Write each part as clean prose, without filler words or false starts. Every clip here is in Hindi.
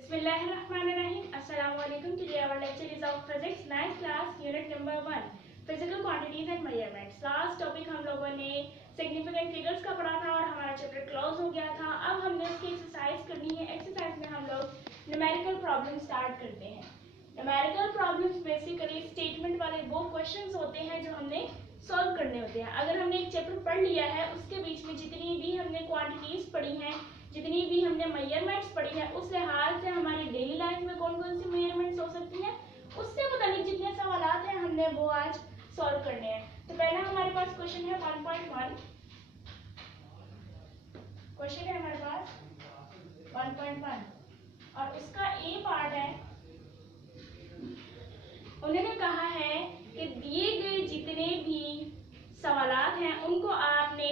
Bismillahirrahmanirrahim. Assalamualaikum. Today our lecture is of physics 9th class unit number 1 physical quantities and measurements. Last topic हम लोगों ने significant figures का पढ़ा था और हमारा चैप्टर क्लोज हो गया था. अब हमने इसकी एक्सरसाइज करनी है. एक्सरसाइज में हम लोग न्यूमेरिकल प्रॉब्लम स्टार्ट करते हैं. न्यूमेरिकल प्रॉब्लम्स बेसिकली स्टेटमेंट वाले वो क्वेश्चंस होते हैं जो हमने सॉल्व करने होते हैं. अगर हमने एक चैप्टर पढ़ लिया है उसके बीच में जितनी भी हमने क्वांटिटीज पढ़ी हैं, जितनी भी हमने मेजरमेंट्स पढ़ी है, उस लिहाज से हमारी डेली लाइफ में कौन कौन सी मेजरमेंट्स हो सकती हैं, उससे मुतालिक जितने सवालात हैं हमने वो आज सॉल्व करने हैं. तो पहला हमारे पास क्वेश्चन है 1.1. क्वेश्चन है हमारे पास 1.1 और उसका ए पार्ट है. उन्होंने कहा है कि दिए गए जितने भी सवालात हैं उनको आपने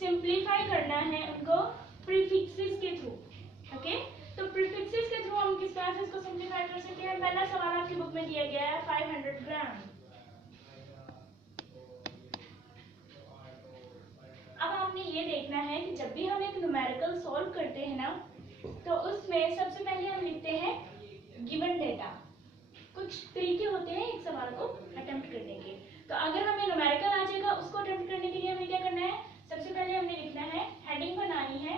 सिंप्लीफाई करना है, उनको प्रीफिक्सेस के थ्रू. ओके, तो प्रीफिक्सेस के थ्रू हम किस तरह से इसको सिंप्लीफाई कर सकते हैं. पहला सवाल आपकी बुक में दिया गया है 500 ग्राम. अब आपने ये देखना है कि जब भी हम एक न्यूमेरिकल सॉल्व करते हैं ना, तो उसमें सबसे पहले हम लिखते हैं गिवन डेटा. कुछ तरीके होते हैं एक सवाल को अटेम्प्ट करने के. तो अगर हमें न्यूमेरिकल आ जाएगा, उसको अटेम्प्ट करने के लिए हमें क्या करना है, सबसे पहले हमने लिखना है, हेडिंग बनानी है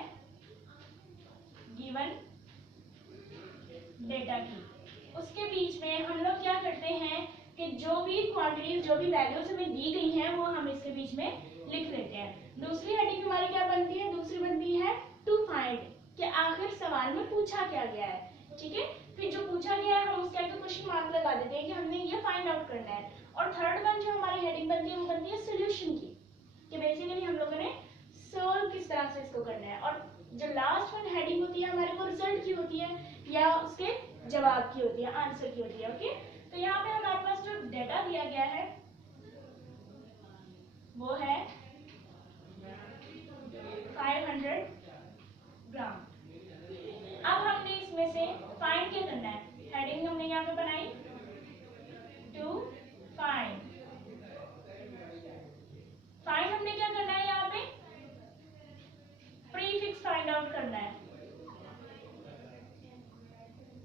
गिवन डेटा की. उसके बीच में हम लोग क्या करते हैं कि जो भी क्वांटिटीज, जो भी वैल्यूज हमें दी गई हैं वो हम इसके बीच में लिख लेते हैं. दूसरी हेडिंग हमारी क्या बनती है, दूसरी बनती है टू फाइंड, कि आखिर सवाल में पूछा क्या गया है. ठीक है, फिर जो पूछा गया है हम उसके आगे क्वेश्चन मार्क लगा देते हैं कि हमने ये फाइंड आउट करना है. और थर्ड वन जो हमारी हेडिंग बनती है वो बनती है सोल्यूशन की, कि बेसिकली हम लोगों ने सोल्व किस तरह से इसको करना है. और जो लास्ट वन हेडिंग होती है हमारे को रिजल्ट की होती है या उसके जवाब की होती है, आंसर की होती है. ओके, तो यहाँ पे हमारे पास जो डेटा दिया गया है वो है 500 ग्राम. अब हमने इसमें से फाइंड क्या करना है, हेडिंग हमने यहाँ पे बनाई टू फाइंड. फाइंड हमने क्या करना है, यहाँ पे प्रीफिक्स फाइंड आउट करना है.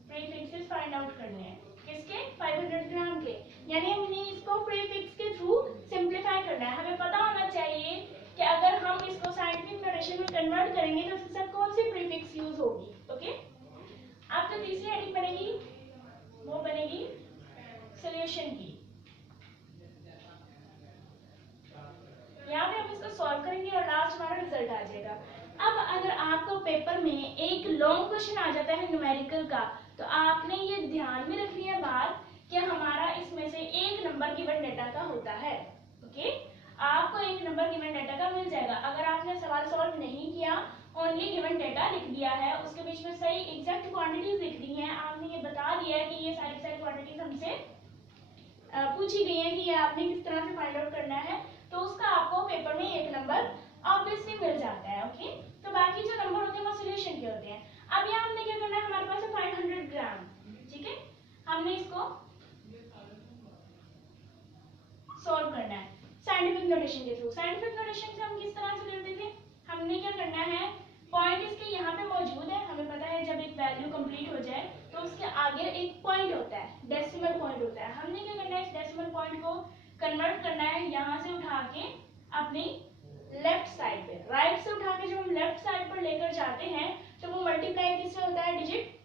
प्रीफिक्सेस फाइंड आउट करने हैं किसके, 500 ग्राम के. यानी हमने इसको प्रीफिक्स के थ्रू सिंप्लीफाई करना है. हमें पता होना चाहिए कि अगर हम इसको साइंटिफिक नोटेशन में कन्वर्ट करेंगे तो उसके साथ कौन सी प्रीफिक्स यूज होगी. ओके, अब जो तीसरी हेडिंग बनेगी वो बनेगी सॉल्यूशन की. यहाँ पे हम इसको सॉल्व करेंगे और लास्ट हमारा रिजल्ट आ जाएगा. अब अगर आपको पेपर में एक लॉन्ग क्वेश्चन आ जाता है न्यूमेरिकल का, तो आपने ये ध्यान में रखनी है बात कि हमारा इसमें से एक नंबर गिवन डेटा का होता है. ओके, आपको एक नंबर गिवन डेटा का मिल जाएगा. अगर आपने सवाल सॉल्व नहीं किया, ओनली गिवन डेटा लिख दिया है, उसके बीच में सही एग्जैक्ट क्वांटिटीज लिख दी हैं, आपने ये बता दिया है कि ये सारी क्वांटिटीज हमसे पूछी गई है कि ये आपने किस तरह से फाइंड आउट करना है, तो उसका आपको पेपर में एक नंबर ऑब्वियसली मिल जाता है. ओके, तो बाकी जो नंबर होते हैं वो सॉल्यूशन के होते हैं. अब यहाँ हमने क्या करना है, हमारे पास है 500 ग्राम. ठीक है, हमने इसको सॉल्व करना है साइंटिफिक नोटेशन के थ्रू. साइंटिफिक नोटेशन से हम किस तरह से करते थे, हमने क्या करना है, पॉइंट इसके यहाँ पे मौजूद है. हमें पता है जब एक वैल्यू कंप्लीट हो जाए तो उसके आगे एक पॉइंट होता है, डेसिमल पॉइंट होता है. हमने क्या करना है, इस डेसिमल पॉइंट को कन्वर्ट करना है, यहाँ से उठा के अपनी लेफ्ट साइड पे, राइट से उठा के जब हम लेफ्ट साइड पर लेकर जाते हैं तो वो मल्टीप्लाई किससे होता है, डिजिट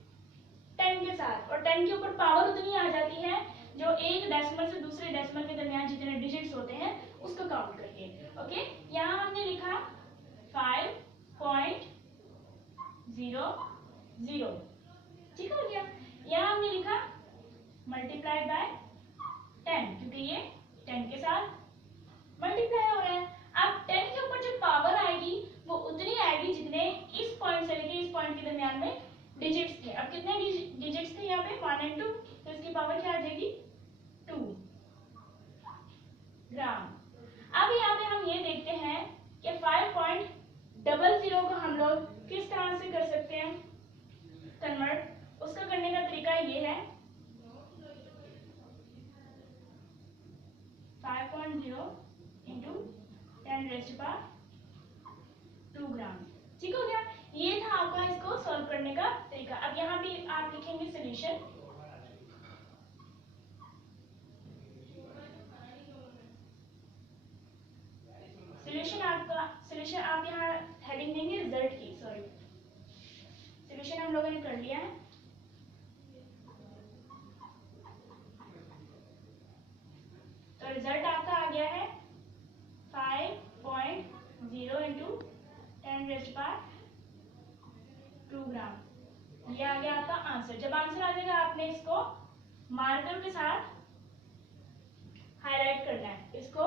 10 के साथ. और 10 के ऊपर पावर उतनी आ जाती है जो एक डेसिमल से दूसरे डेसिमल के दरमियान जितने डिजिट्स होते हैं उसको काउंट करके. ओके, यहाँ हमने लिखा 5.00. ठीक हो गया. यहाँ हमने लिखा मल्टीप्लाइड बाय 10, क्योंकि ये 10 के साथ मल्टीप्लाई हो रहा है. अब 10 के ऊपर जो पावर आएगी वो उतनी आएगी जितने इस पॉइंट से लेके इस पॉइंट के दरमियान में डिजिट्स थे. अब कितने डिजिट्स थे यहाँ पे, 1 और 2, तो इसकी पावर क्या आ जाएगी, 2 ग्राम. अब यहाँ पे हम ये देखते हैं कि 5.00 को हम लोग किस तरह से कर सकते हैं कन्वर्ट. उसका करने का तरीका ये है, 5.0 इंटू 10⁻² ग्राम. ठीक हो गया. ये था आपका इसको सॉल्व करने का तरीका। अब यहाँ पे आप लिखेंगे सोल्यूशन। सोल्यूशन आप यहाँ हेडिंग देंगे रिजल्ट की, सॉरी सोल्यूशन हम लोगों ने कर लिया है। तो रिजल्ट आपका आ गया है 5.0 इंटू 10⁻² ग्राम। ये आ गया आपका आंसर। जब आंसर आ जाएगा आपने इसको मार्कर के साथ हाईलाइट करना है। इसको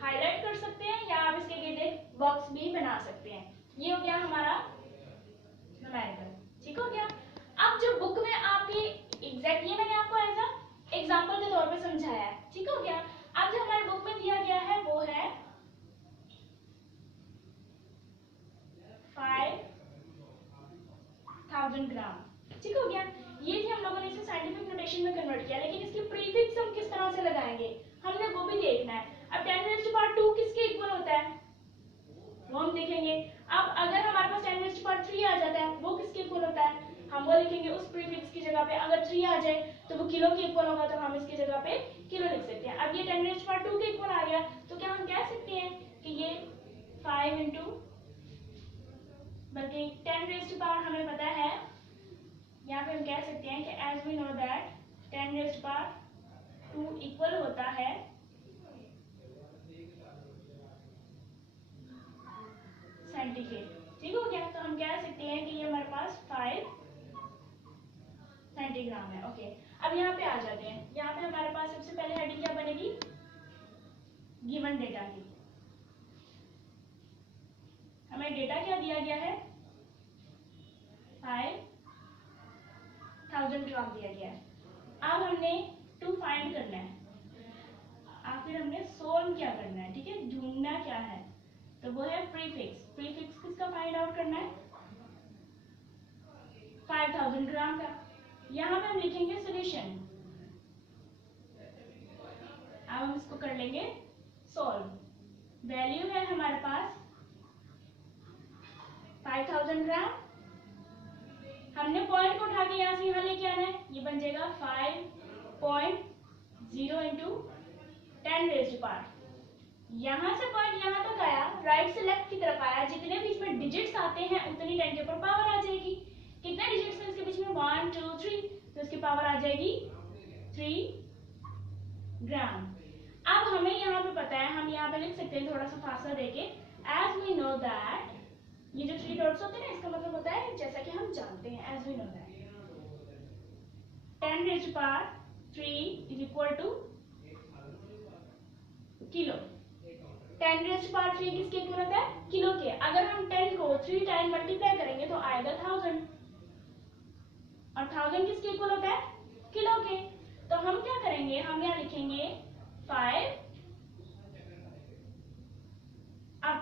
हाईलाइट कर सकते हैं या आप इसके गिर्द बॉक्स भी बना सकते हैं। ये हो गया हमारा न्यूमेरिकल, ठीक हो गया। अब जो बुक में आपकी एग्जैक्ट, ये मैंने आपको एज अ एग्जांपल के तौर पे समझाया है, ठीक हो गया। अब जो हमारे बुक में दिया गया है वो है 5000 ग्राम, ठीक हो गया। ये थी हम लोगों ने इसे साइंटिफिक नोटेशन में कन्वर्ट किया, लेकिन इसकी प्रीफिक्स हम किस तरह से लगाएंगे हमने वो भी देखना है। अब 10⁻² किसके इक्वल होता है वो हम देखेंगे। अब अगर हमारे पास 10⁻³ आ जाता है वो किसके इक्वल होता है हम वो लिखेंगे उस प्रीफिक्स की जगह पे। अगर 3 आ जाए तो वो किलो के इक्वल होगा, तो हम इसकी जगह पे किलो लिख सकते हैं। अब ये 10⁻² के इक्वल आ गया, तो क्या हम कह सकते हैं कि ये 5 इंटू, बल्कि 10⁻² हमें पता है, यहाँ पे हम कह सकते हैं कि as we know that 10⁻² equal होता है सेंटीग्रेड, ठीक हो गया। तो हम कह सकते हैं कि ये हमारे पास 5 सेंटीग्राम है। ओके, अब यहाँ पे आ जाते हैं। यहाँ पे हमारे पास सबसे पहले हेडिंग क्या बनेगी, गिवन डेटा की। हमें डेटा क्या दिया गया है 5000 ग्राम दिया गया है। अब हमने टू फाइंड करना है, आखिर हमने सोल्व क्या करना है, ठीक है, ढूंढना क्या है, तो वो है प्रीफिक्स। प्रीफिक्स किसका फाइंड आउट करना है 5000 ग्राम का। यहाँ पे हम लिखेंगे सोल्यूशन। अब हम इसको कर लेंगे सॉल्व। वैल्यू है हमारे पास 5000 ग्राम। हमने पॉइंट को उठा के यहाँ से यहाँ लेके आना है, ये बन जाएगा 5.0 इंटू 10⁻²। यहाँ से पॉइंट यहाँ तक आया, राइट से लेफ्ट की तरफ आया, जितने बीच में डिजिट्स आते हैं उतनी 10 के ऊपर पावर आ जाएगी। कितने डिजिट्स हैं इसके बीच में 1 2 3, तो इसकी पावर आ जाएगी 3 ग्राम। अब हमें यहाँ पे पता है, हम यहाँ पे लिख सकते हैं थोड़ा सा फासला देके, एज वी नो दैट, ये जो 3 डॉट्स होते हैं ना, इसका मतलब होता है जैसा कि हम जानते हैं, as we know that 10⁻³ is equal to kilo. 10⁻³ किसके इक्वल होता है किलो के। अगर हम 10 को 3 टाइम मल्टीप्लाई करेंगे तो आएगा 1000, और 1000 किसके इक्वल होता है किलो के। तो हम क्या करेंगे, हम यहाँ लिखेंगे 5 अब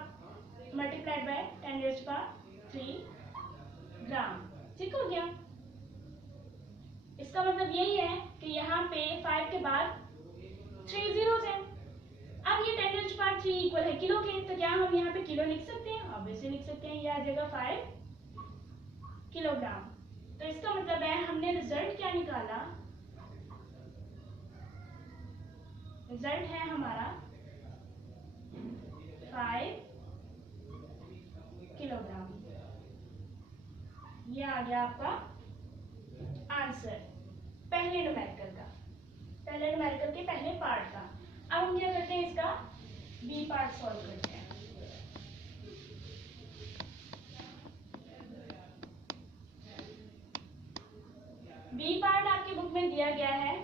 मल्टीप्लाइड बाय 10⁻³ ग्राम, ठीक हो गया। इसका मतलब यही है कि यहाँ पे 5 के बाद 3 zeros हैं। अब ये 10⁻³ इक्वल है किलो के, तो क्या हम यहाँ पे किलो लिख सकते हैं, ऑब्वियसली लिख सकते हैं। ये आ जाएगा 5 किलोग्राम। तो इसका मतलब है हमने रिजल्ट क्या निकाला, रिजल्ट है हमारा 5 किलोग्राम। ये आ गया आपका आंसर पहले न्यूमेरिकल का, पहले न्यूमेरिकल के पहले पार्ट का। अब हम क्या करते हैं, इसका बी पार्ट सॉल्व करते हैं। बी पार्ट आपकी बुक में दिया गया है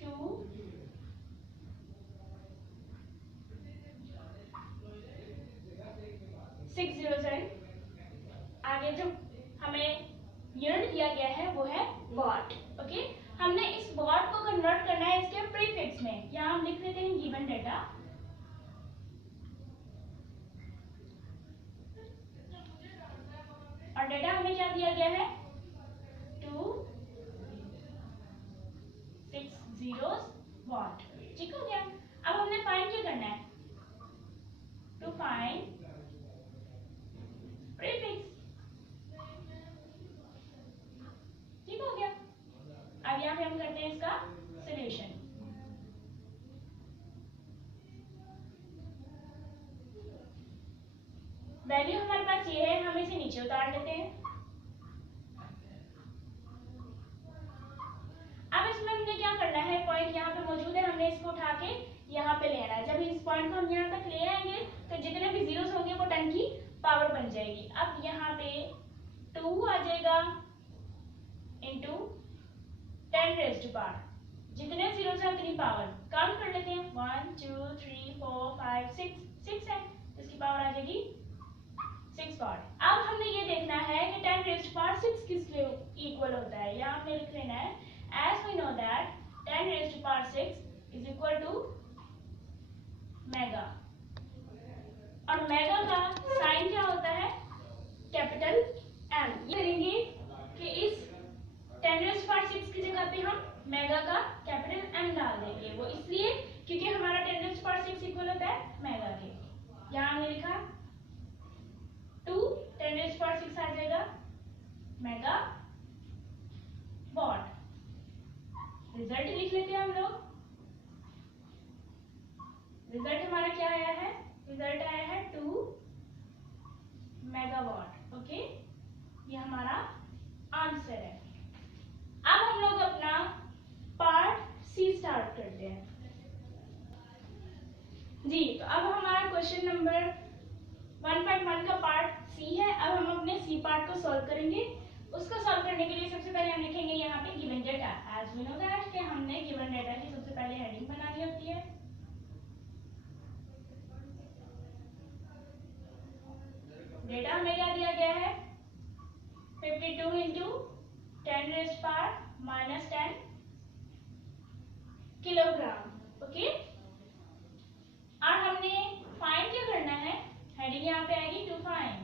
2 607। आगे जो हमें यूनिट दिया गया है वो है वॉट। ओके, हमने इस वॉट को कन्वर्ट करना है इसके प्रीफिक्स में। यहाँ हम लिख लेते हैं गिवन डेटा, और डेटा हमें क्या दिया गया है 260 वॉट, ठीक हो गया। अब हमने फाइंड क्या करना है, टू फाइंड वैल्यू हमारे पास ये है, हम इसे नीचे उतार लेते हैं। अब इसमें हमने क्या करना है, पॉइंट यहाँ पे मौजूद है, हमने इसको उठा के यहाँ पे ले आना है। जब इस पॉइंट को हम यहाँ तक ले आएंगे तो जितने भी जीरोस होंगे वो 10 की पावर बन जाएगी। अब यहाँ पे 2 आ जाएगा इंटू 10 रेज़ टू पावर, जितने जीरोस है उतनी पावर। काउंट कर लेते हैं, 1 2 3 4 5 6 है, इसकी पावर आ जाएगी 6 पावर। अब हमने ये देखना है कि 10 रेज़ टू पावर 6 किसके इक्वल होता है। यहाँ हमने लिख लेना है, as we know that 10 raised to power 6 is equal to mega, और मेगा का साइन क्या होता है, कैपिटल M। ये करेंगे कि इस 10 raised to power 6 की जगह पे हम मेगा का कैपिटल M डाल देंगे। वो इसलिए क्योंकि हमारा 10 raised to power 6 इक्वल होता है मेगा के। यहाँ हमने लिखा 2 10 raised to power 6 आ जाएगा मेगा वॉट। रिजल्ट लिख लेते हैं हम लोग। रिजल्ट हमारा क्या आया है, रिजल्ट आया है 2 मेगावाट। ओके, ये हमारा आंसर है। अब हम लोग अपना पार्ट सी स्टार्ट करते हैं जी। तो अब हमारा क्वेश्चन नंबर 1.1 का पार्ट सी है। अब हम अपने सी पार्ट को सॉल्व करेंगे। उसको सॉल्व करने के लिए सबसे पहले हम लिखेंगे यहाँ पे given data. As we know that कि हमने गिवन डेटा की सबसे पहले हेडिंग बनानी होती है। डेटा हमें क्या दिया गया है, 52 into 10 rays power minus 10 kilogram. Okay, और हमने फाइंड क्या करना है, हेडिंग यहाँ पे आएगी टू फाइंड।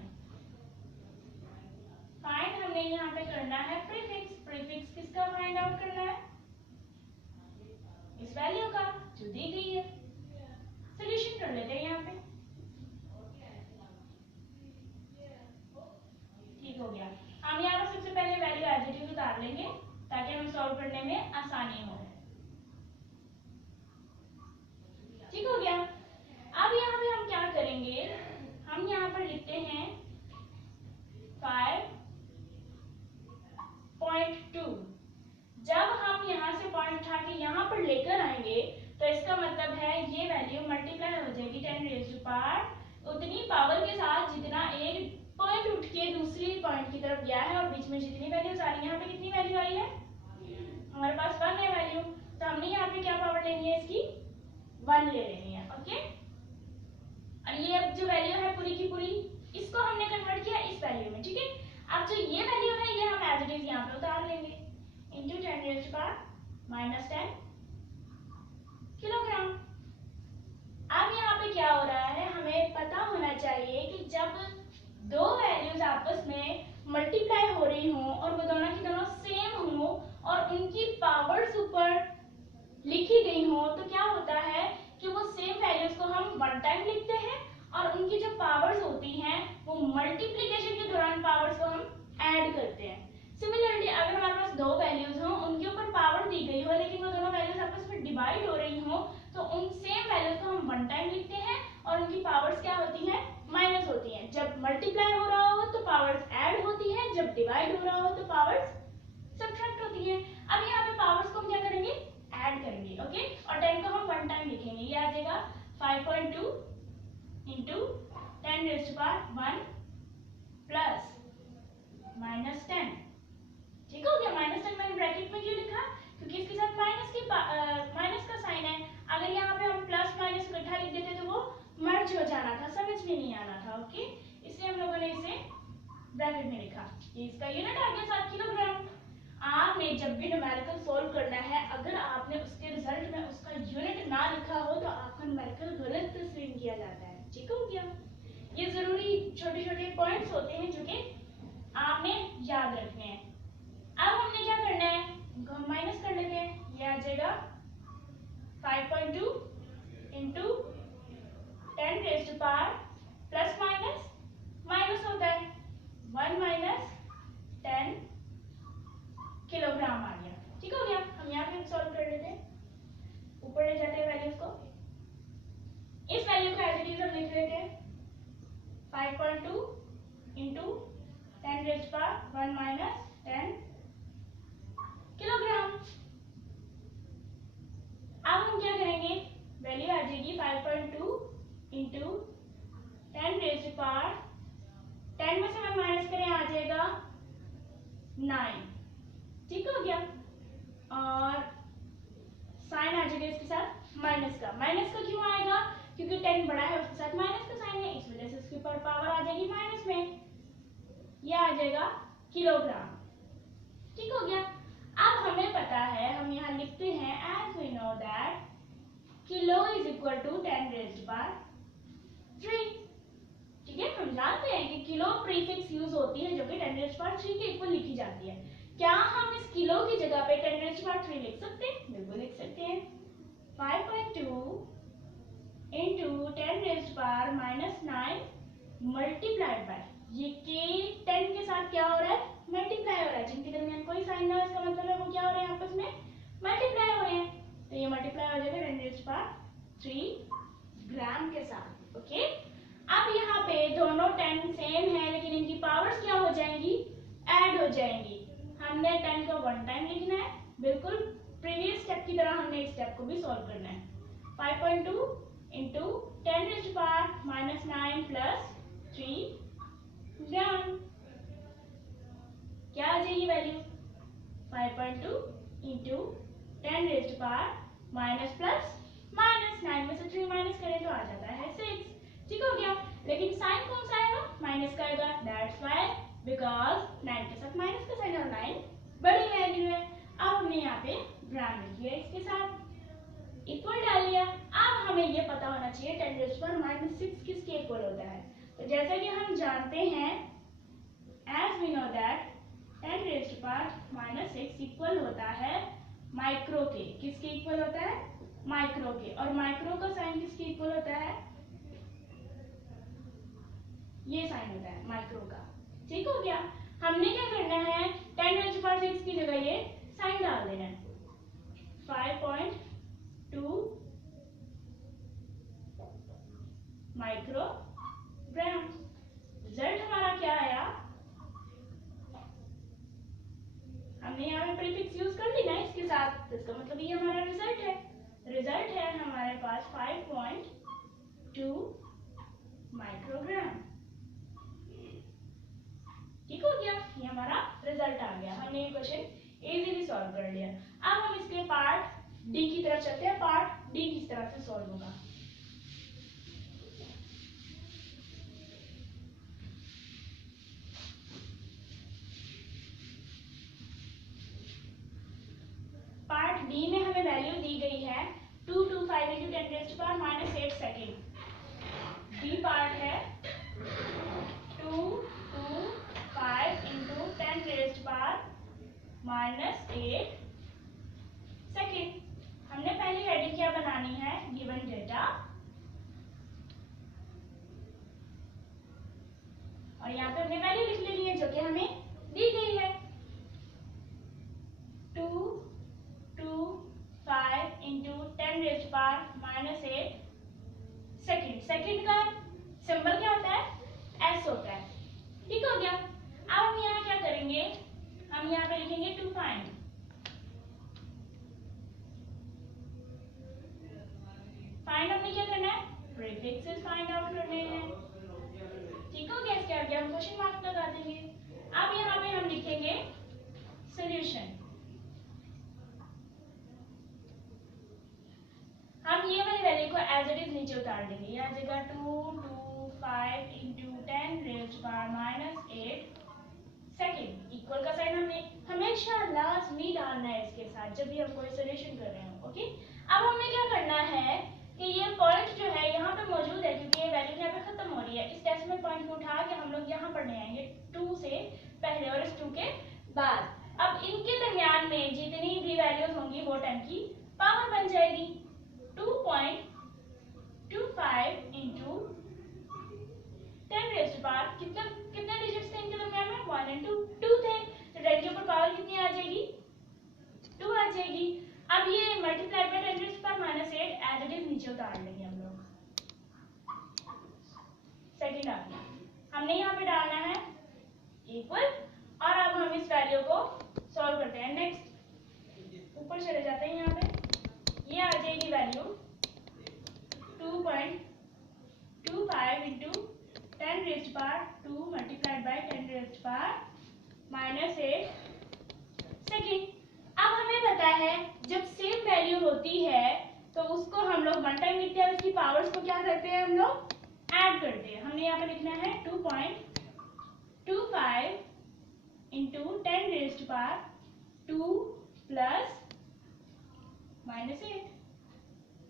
फाइंड हमने यहाँ पे करना है प्रीफिक्स। प्रीफिक्स किसका फाइंड आउट करना है, इस वैल्यू का जो दी गई है। सॉल्यूशन कर लेते हैं यहाँ पे, ठीक हो गया। हम यहाँ पर सबसे पहले वैल्यू एज इट इज उतार लेंगे ताकि हमें सॉल्व करने में आसानी हो। ठीक हो गया। अब यहाँ पे हम क्या करेंगे, हम यहाँ पर लिखते हैं 5.2। जब हम यहाँ से पॉइंट उठा के यहाँ पर लेकर आएंगे तो इसका मतलब है ये वैल्यू मल्टीप्लाई हो जाएगी 10 रेज़ टू पावर उतनी पावर के साथ जितना एक पॉइंट उठ के दूसरी पॉइंट की तरफ गया है, और बीच में जितनी वैल्यूज आ रही है, यहाँ पे कितनी वैल्यू आई है, हमारे पास 1 है वैल्यू, तो हमने यहाँ पे क्या पावर लेनी है, इसकी 1 ले लेनी है। ओके, और ये अब जो वैल्यू है पूरी की पूरी, इसको हमने कन्वर्ट किया इस वैल्यू में। ठीक है, अब जो ये वैल्यू है ये हम एज इट इज यहाँ पे उतार लेंगे into 10 raise to power minus 10 kilogram. अब यहाँ पे क्या हो रहा है, हमें पता होना चाहिए कि जब दो वैल्यूज आपस में मल्टीप्लाई हो रही हों और वो दोनों की दोनों सेम हो और उनकी पावर्स ऊपर लिखी गई हो, तो क्या होता है कि वो सेम वैल्यूज को हम वन टाइम लिखते हैं और उनकी जो पावर्स होती हैं वो मल्टीप्लिकेशन के दौरान पावर्स को हम ऐड करते हैं। सिमिलरली अगर हमारे पास दो वैल्यूज हों, उनके ऊपर पावर दी गई हो लेकिन वो दोनों वैल्यूज आपस में डिवाइड हो रही हो, तो उन सेम वैल्यूज को हम वन टाइम लिखते हैं और उनकी पावर्स क्या होती हैं, माइनस होती हैं। जब मल्टीप्लाई हो रहा हो तो पावर्स ऐड होती हैं, जब डिवाइड हो रहा हो तो पावर्स सब्ट्रैक्ट होती हैं। अब यहाँ पे पावर्स को हम क्या करेंगे, ऐड करेंगे। ओके, और 10 को हम वन टाइम लिखेंगे, ये आ जाएगा 5.2 into 10 raise to power 1 plus minus 10। ठीक हो गया। माइनस 10 मैंने ब्रैकेट में क्यों लिखा, क्योंकि इसके साथ माइनस का साइन है। अगर यहाँ पे हम प्लस माइनस इकट्ठा लिख देते तो वो मर्ज हो जाना था, समझ में नहीं आना था। ओके, इसलिए हम लोगों ने इसे ब्रैकेट में लिखा। ये इसका यूनिट आ गया 7 किलोग्राम। आपने जब भी न्यूमेरिकल सॉल्व करना है, अगर आपने उसके रिजल्ट में उसका यूनिट ना लिखा हो तो आपका न्यूमेरिकल गलत तस्लीम किया जाता है। ठीक हो गया। ये जरूरी छोटे छोटे पॉइंट्स होते हैं जो कि आपने याद रखने हैं। अब हमने क्या करना है, इनको हम माइनस कर लेते हैं। ये आ जाएगा 5.2 into 10 raise to power plus minus minus होता है 1 माइनस 10 किलोग्राम आ गया। ठीक हो गया। हम यहाँ पे सॉल्व कर लेते हैं, ऊपर ले जाते हैं वैल्यूज को। इस वैल्यू को एज इट इज हम लिख लेते हैं 5.2 इंटू 10⁻1 माइनस 10 किलोग्राम। अब हम क्या करेंगे, वैल्यू आ जाएगी 5.2 इंटू 10 में से 1 माइनस करें आ जाएगा 9। ठीक हो गया। और साइन आ जाएगा इसके साथ माइनस का। माइनस का क्यों आएगा, क्योंकि 10 बड़ा है उसके साथ माइनस का साइन है, इस वजह से इसके ऊपर पावर आ जाएगी माइनस में। ये आ जाएगा किलोग्राम। ठीक हो गया। अब हमें पता है, हम यहाँ लिखते हैं as we know that kilo is equal to 10⁻3। ठीक है, हम जानते हैं कि किलो प्रीफिक्स यूज होती है जो कि 10⁻3 के इक्वल लिखी जाती है। क्या हम इस किलो की जगह पे 10⁻3 लिख सकते हैं? बिल्कुल लिख सकते हैं। 5.2 इंटू 10⁻⁻9 मल्टीप्लाइड बाय, ये के 10 के साथ क्या हो रहा है, मल्टीप्लाई हो रहा है। जिनके दरमियान कोई साइन ना हो, इसका मतलब है वो क्या हो रहे हैं, आपस में मल्टीप्लाई हो रहे हैं। तो ये मल्टीप्लाई हो जाएगा 10⁻3 ग्राम के साथ। ओके, अब यहाँ पे दोनों 10 सेम है, लेकिन इनकी पावर्स क्या हो जाएंगी, ऐड हो जाएंगी। हमने 10 को 1 टाइम लिखना है, बिल्कुल प्रीवियस स्टेप की तरह हमने इस स्टेप को भी सॉल्व करना है। 5.2 इंटू 10⁻⁻9 प्लस 3 ग्राम, क्या आ जाएगी वैल्यू, 5.2 इंटू 10⁻⁻ प्लस माइनस 9 में से 3 माइनस करें तो आ जाता है 6। ठीक हो गया। लेकिन साइन कौन सा आएगा, माइनस का आएगा। दैट्स व्हाई, बिकॉज 9 के साथ माइनस का साइन और 9 बड़ी वैल्यू है। अब हमने यहाँ पे ग्राम लिख लिया, इसके साथ इक्वल डाल लिया। अब हमें ये पता होना चाहिए 10⁻6 किसके इक्वल होता है। तो जैसा कि हम जानते हैं, as we know that 10⁻6 equal होता है माइक्रो के। किसके इक्वल होता है, माइक्रो के। और माइक्रो का साइन किसके इक्वल होता है, ये साइन होता है माइक्रो का। ठीक हो गया। हमने क्या करना है, 10⁻6 की जगह ये साइन डाल देना है। 5.2 माइक्रोग्राम। रिजल्ट हमारा क्या आया, हमने यहाँ पे प्रीफिक्स यूज कर ली ना इसके साथ, तो इसका मतलब ये हमारा रिजल्ट है। रिजल्ट है हमारे पास 5.2 माइक्रोग्राम। ठीक हो गया, ये हमारा रिजल्ट आ गया। हमने ये क्वेश्चन इजीली सॉल्व कर लिया। अब हम इसके पार्ट डी की तरफ चलते हैं। पार्ट डी किस तरह से सॉल्व होगा, पार्ट डी में हमें वैल्यू दी गई है 225 इंटू 10⁻⁻8 सेकेंड। डी पार्ट है 225 इंटू 10⁻⁻8 सेकेंड। हमने पहली हेडिंग क्या बनानी है, गिवन डेटा, और यहाँ पे हमने वैल्यू लिख लेनी है जो कि हमें दी गई है। 225 इंटू 10⁻⁻8 सेकेंड। सेकेंड का सिंबल क्या होता है, एस होता है। ठीक हो गया। अब हम यहाँ क्या करेंगे, हम यहाँ पे लिखेंगे टू फाइंड। फाइंड हमने क्या करना है, प्रीफिक्सेस फाइंड आउट करने हैं। ठीक हो गया। इसके आगे हम क्वेश्चन मार्क लगा देंगे। अब यहाँ पे हम लिखेंगे सॉल्यूशन। हम ये वाली वैल्यू को एज इट इज नीचे उतार देंगे। ये आ जाएगा 225 इंटू 10⁻⁻8 सेकेंड। इक्वल का साइन हमने हमेशा लाजमी डालना है इसके साथ जब भी हम कोई सॉल्यूशन कर रहे हो। ओके, अब हमें क्या करना है कि ये पॉइंट जो है यहाँ पे मौजूद है, क्योंकि ये वैल्यू यहाँ पे खत्म हो रही है। इस डेसिमल पॉइंट को उठा के हम लोग यहाँ पढ़ने आएंगे 2 से पहले और इस 2 के बाद। अब इनके दरमियान में जितनी भी वैल्यूज होंगी वो 10 की पावर बन जाएगी। 2.25 इंटू 10⁻, कितने डिजिट्स थे इनके दरमियान में, 1 और 2 थे। तो 10 के ऊपर पावर कितनी आ जाएगी, 2 आ जाएगी। अब ये multiply by 10⁻⁻8 as it is नीचे उतार लेंगे हम लोग। सेकंड आ गया। हमने यहाँ पे डालना है इक्वल, और अब हम इस वैल्यू को सॉल्व करते हैं। नेक्स्ट ऊपर चले जाते हैं, यहाँ पे ये आ जाएगी value 2.25 into 10⁻² multiplied by 10⁻⁻8 second. अब हमें पता है जब सेम वैल्यू होती है तो उसको हम लोग वन टाइम लिखते हैं, उसकी पावर्स को क्या करते हैं, हम लोग ऐड करते हैं। हमने यहाँ पे लिखना है 2.25 इंटू 10⁻² प्लस -8।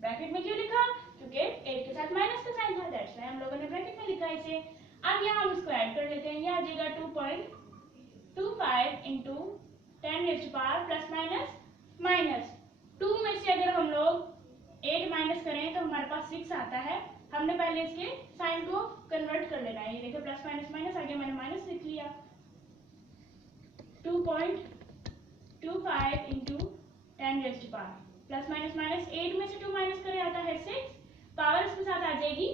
ब्रैकेट में क्यों लिखा, क्योंकि 8 के साथ माइनस का साइन था, दैट्स व्हाई हम लोगों ने ब्रैकेट में लिखा इसे। अब यहाँ हम इसको ऐड कर लेते हैं, ये आ जाएगा 2.25 इंटू 10⁻² प्लस माइनस 2 में से अगर हम लोग 8 माइनस करें तो हमारे पास 6 आता है। हमने पहले इसके साइन को कन्वर्ट कर लेना है। ये देखो प्लस माइनस आगे मैंने माइनस लिख लिया। 2.25 इंटू 10⁻² प्लस माइनस 8 में से 2 माइनस करें आता है 6, पावर इसके साथ आ जाएगी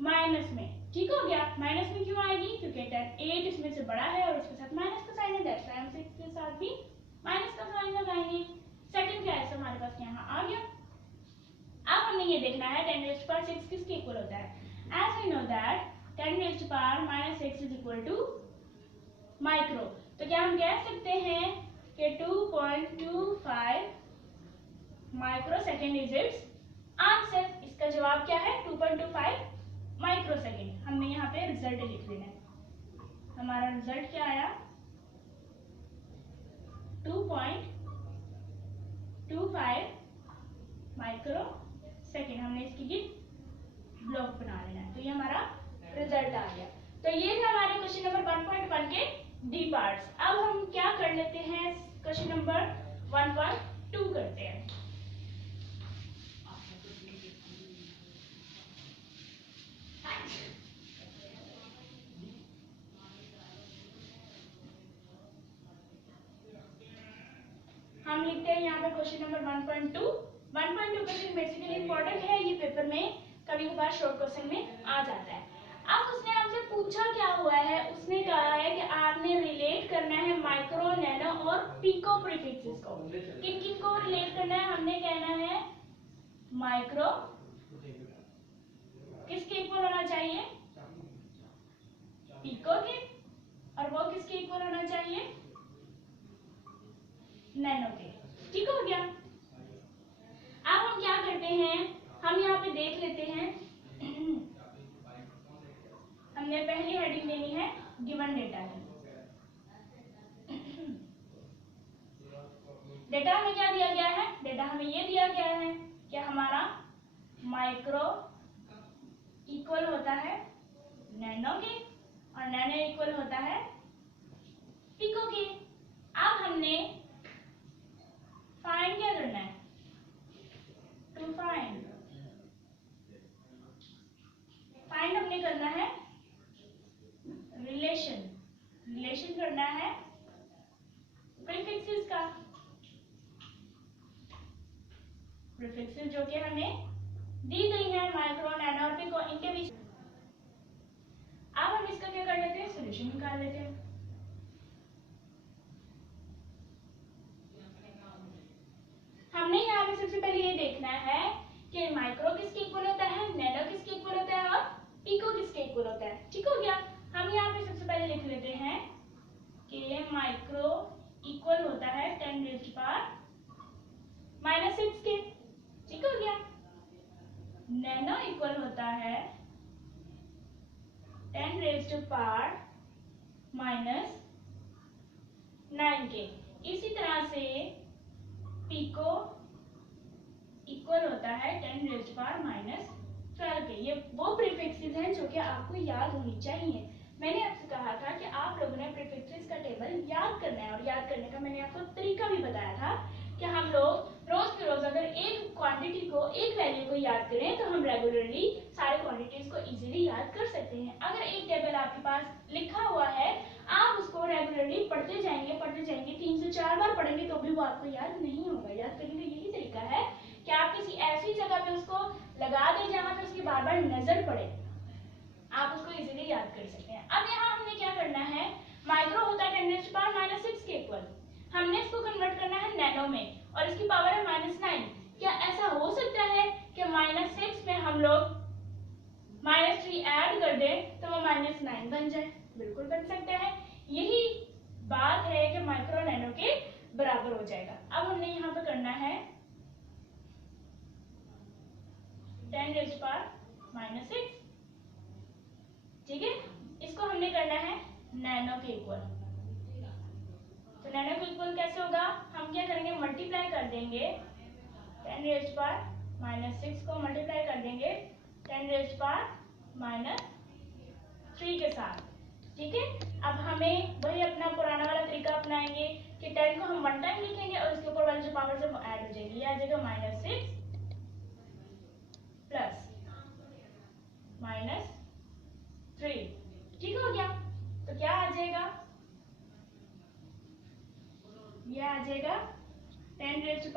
माइनस में। ठीक हो गया। माइनस में क्यों आएगी, क्योंकि 8 इसमें से बड़ा है और इसके साथ माइनस का साइन है, दैट्स व्हाई हम 6 के साथ भी माइनस का साइन लगाएंगे। सेकंड क्या है, हमारे पास यहाँ आ गया। अब हमें ये देखना है 10⁻6 किसके इक्वल होता है। As we know that 10⁻⁻6 is equal to micro, तो क्या हम कह सकते हैं कि 2.25 micro second is its answer. इसका जवाब क्या है, 2.25 माइक्रो सेकेंड। हमने यहाँ पे रिजल्ट लिख लेना है। हमारा रिजल्ट क्या आया, 2.25 माइक्रो सेकेंड। हमने इसकी ब्लॉक बना लेना है, तो ये हमारा रिजल्ट आ गया। तो ये थे हमारे क्वेश्चन नंबर 1.1 के डी पार्ट्स। अब हम क्या कर लेते हैं, क्वेश्चन नंबर 1.2 करते हैं। हम लिखते हैं यहाँ पे question number 1.2। 1.2 question basically important है, ये पेपर में कभी कभार शॉर्ट क्वेश्चन में आ जाता है। अब उसने हमसे पूछा क्या हुआ है, उसने कहा है कि आपने रिलेट करना है माइक्रो, नैनो और पिको प्रीफिक्सेस को। किन किन को रिलेट करना है, हमने कहना है माइक्रो किसके इक्वल होना चाहिए, पिको के, और वो किसके इक्वल होना चाहिए, नैनो के। ठीक हो गया। अब हम क्या करते हैं, हम यहाँ पे देख लेते हैं। हमने पहली हेडिंग लेनी है गिवन डेटा की। डेटा हमें क्या दिया गया है, डेटा हमें ये दिया गया है कि हमारा माइक्रो इक्वल होता है नैनो के और नैनो इक्वल होता है पिको के। अब हमने फाइंड क्या करना है, टू फाइंड हमने करना है रिलेशन करना है प्रीफिक्सेस का। प्रीफिक्सेस जो कि हमें दी गई है माइक्रो, नैनो और पिको, इनके बीच। अब हम इसका क्या कर लेते हैं, सॉल्यूशन निकाल लेते हैं। हमने यहाँ पे सबसे पहले ये देखना है कि माइक्रो किसके इक्वल होता है, नैनो किसके इक्वल होता है और पिको किसके इक्वल होता है। ठीक हो गया। हम यहाँ पे सबसे पहले लिख लेते हैं कि माइक्रो इक्वल होता है 10⁻⁻6 के। ठीक हो गया। नैनो इक्वल होता है 10⁻⁻9 के। इसी तरह से पिको इक्वल होता है 10⁻⁻12 के। ये वो प्रीफिक्सेस हैं जो कि आपको याद होनी चाहिए। मैंने आपसे कहा था कि आप लोगों ने प्रीफिक्सेस का टेबल याद करना है, और याद करने का मैंने आपको तरीका भी बताया था कि हम लोग रोज के रोज अगर एक क्वांटिटी को, एक वैल्यू को याद करें तो हम रेगुलरली सारे क्वांटिटीज को इजीली याद कर सकते हैं। अगर एक टेबल आपके पास लिखा हुआ है, आप उसको रेगुलरली पढ़ते जाएंगे 3 से 4 बार पढ़ेंगे तो भी वो आपको याद नहीं होगा। याद करने का यही तरीका है कि आप किसी ऐसी जगह पे उसको लगा दें जहां पे उसकी बार बार नजर पड़े, आप उसको इजीली याद लिख सकते हैं। अब यहाँ हमने क्या करना है, माइक्रो होता है 10⁻⁻⁶ के इक्वल, हमने इसको कन्वर्ट करना है नैनो में और इसकी पावर है -9। क्या ऐसा हो सकता है कि -6 में हम लोग -3 ऐड कर दें तो वो -9 बन जाए? बिल्कुल बन सकता है। यही बात है कि माइक्रो नैनो के बराबर हो जाएगा। अब हमने यहाँ पे करना है 10⁻⁻⁶, ठीक है, इसको हमने करना है नैनो के इक्वल। तो नैनो के इक्वल कैसे होगा, हम क्या करेंगे, मल्टीप्लाई कर देंगे 10⁻⁻⁶ को मल्टीप्लाई कर देंगे 10⁻⁻³ के साथ, ठीक है। अब हमें वही अपना पुराना वाला तरीका अपनाएंगे कि 10 को हम 1 टाइम लिखेंगे और उसके ऊपर वाली जो पावर से वो ऐड हो जाएगी, ये आ जाएगा -6 प्लस -3, ठीक हो गया। तो क्या आ जाएगा, ये आ जाएगा 10⁻⁻⁶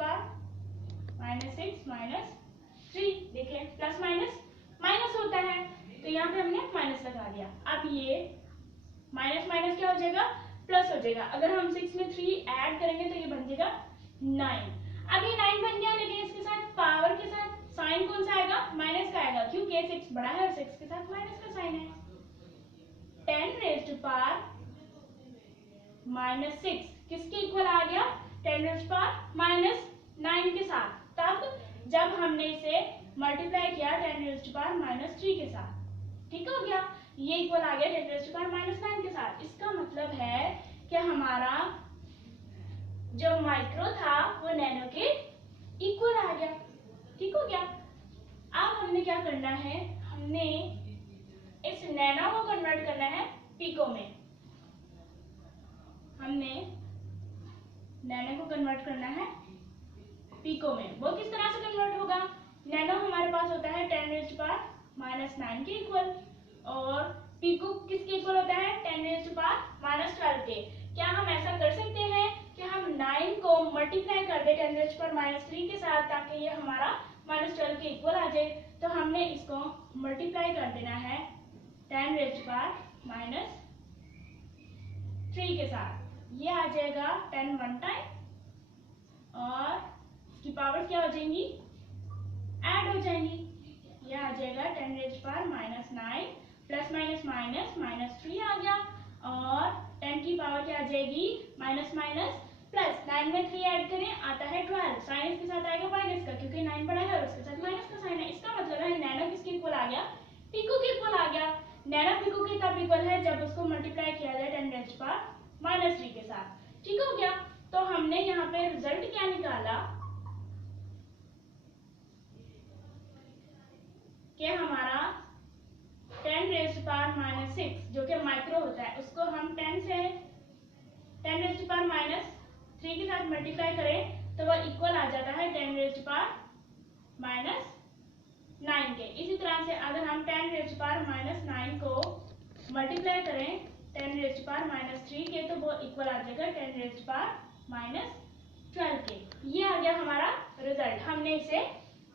-3, देखिए प्लस माइनस माइनस होता है तो यहाँ पे हमने माइनस लगा दिया। अब ये माइनस माइनस क्या हो जाएगा, प्लस हो जाएगा। अगर हम 6 में 3 ऐड करेंगे तो ये बन जाएगा 9। अब ये 9 बन गया, लेकिन इसके साथ पावर के साथ साइन कौन सा आएगा, माइनस का आएगा, क्योंकि 6 बड़ा है और 6 के साथ माइनस का साइन है। 10⁻⁻⁶ किसके इक्वल आ गया, 10⁻⁻⁹ के साथ, तब जब हमने इसे मल्टीप्लाई किया 10⁻⁻³ के साथ, ठीक हो गया। ये इक्वल आ गया 10⁻⁻⁹ के साथ। इसका मतलब है कि हमारा जो माइक्रो था वो नैनो के इक्वल आ गया, ठीक हो गया। अब हमने क्या करना है, हमने इस नैनो को कन्वर्ट करना है पिको में। हमने नैनो को कन्वर्ट करना है पिको में। वो किस तरह से कन्वर्ट होगा, नैनो हमारे पास होता है 10⁻⁻⁹ के इक्वल और पिको किसके इक्वल होता है, 10⁻⁻⁴ के। क्या हम ऐसा कर सकते हैं कि हम 9 को मल्टीप्लाई कर दे 10⁻⁻³ के साथ ताकि ये हमारा -12 के इक्वल आ जाए? तो हमने इसको मल्टीप्लाई कर देना है 10⁻⁻³ के साथ, ये आ जाएगा 10 1 टाइम और इसकी पावर क्या हो जाएंगी, ऐड हो जाएंगी। ये आ जाएगा 10⁻⁻⁹ प्लस माइनस माइनस -3 आ गया और 10 की पावर क्या आ जाएगी, माइनस माइनस प्लस, 9 में 3 ऐड करें आता है 12, साइन इसके साथ आएगा माइनस का क्योंकि 9 बड़ा है और उसके साथ माइनस का साइन है। इसका मतलब है नैनो किसके इक्वल आ गया, पिको के इक्वल आ गया। नैनो पिको के तब इक्वल है जब उसको मल्टीप्लाई किया जाए 10⁻⁻³ के साथ, ठीक हो गया। तो हमने यहाँ पे रिजल्ट क्या निकाला कि हमारा 10⁻⁻⁶ जो कि माइक्रो होता है उसको हम 10 से 10⁻⁻³ के साथ मल्टीप्लाई करें तो वह इक्वल आ जाता है 10⁻⁻⁹ के। इसी तरह से अगर हम 10⁻⁻⁹ को मल्टीप्लाई करें 10⁻⁻³ के तो वो इक्वल आ जाएगा 10⁻⁻12 के। ये आ गया हमारा रिजल्ट, हमने इसे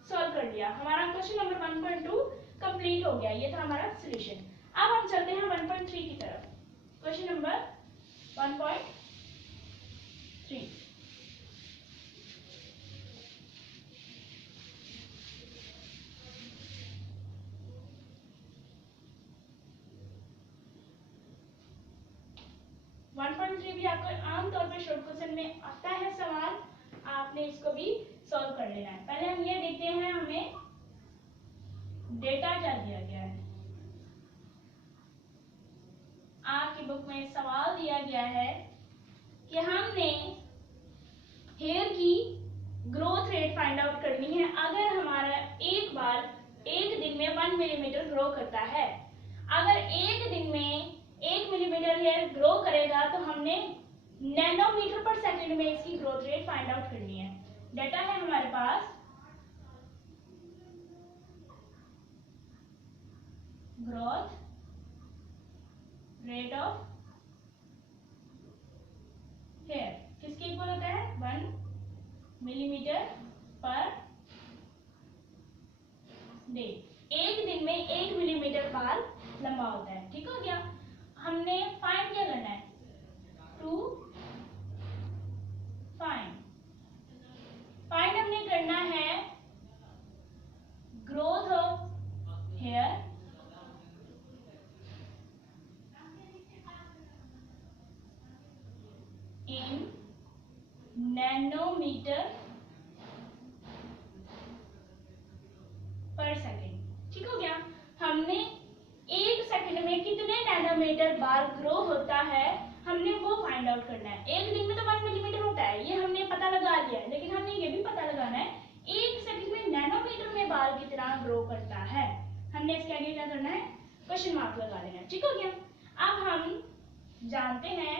सॉल्व कर लिया। हमारा क्वेश्चन नंबर 1.2 कंप्लीट हो गया, ये था हमारा सॉल्यूशन। अब हम चलते हैं 1.3 की तरफ। क्वेश्चन नंबर 1.3, 1.3 भी आपको आमतौर पर शॉर्ट क्वेश्चन में आता है सवाल, आपने इसको भी सॉल्व कर लेना है। पहले हम ये देखते हैं हमें डेटा क्या दिया गया है। आपकी बुक में सवाल दिया गया है कि हमने हेयर की ग्रोथ रेट फाइंड आउट करनी है अगर हमारा एक बाल एक दिन में 1 मिलीमीटर ग्रो करता है। अगर एक दिन में 1 मिलीमीटर हेयर ग्रो करेगा तो हमने नैनोमीटर पर सेकंड में इसकी ग्रोथ रेट फाइंड आउट करनी है। डेटा है हमारे पास ग्रोथ रेट ऑफ हेयर किसके इक्वल होता है, 1 मिलीमीटर पर डे। एक दिन में 1 मिलीमीटर बाल लंबा होता है। ठीक हो गया। हमने फाइंड क्या करना है, टू फाइंड हमने करना है growth of hair in nanometer per second. ठीक हो गया। हमने एक सेकंड में कितने नैनोमीटर बार ग्रो होता है हमने वो फाइंड आउट करना है। एक दिन में तो 1 मिलीमीटर होता है, ये हमने पता लगा लिया है, लेकिन हमें ये भी पता लगाना है एक सेकंड में नैनोमीटर में बार कितना ग्रो करता है। हमने इसके आगे क्या करना है, क्वेश्चन मार्क लगा लेना है। ठीक हो गया। अब हम जानते हैं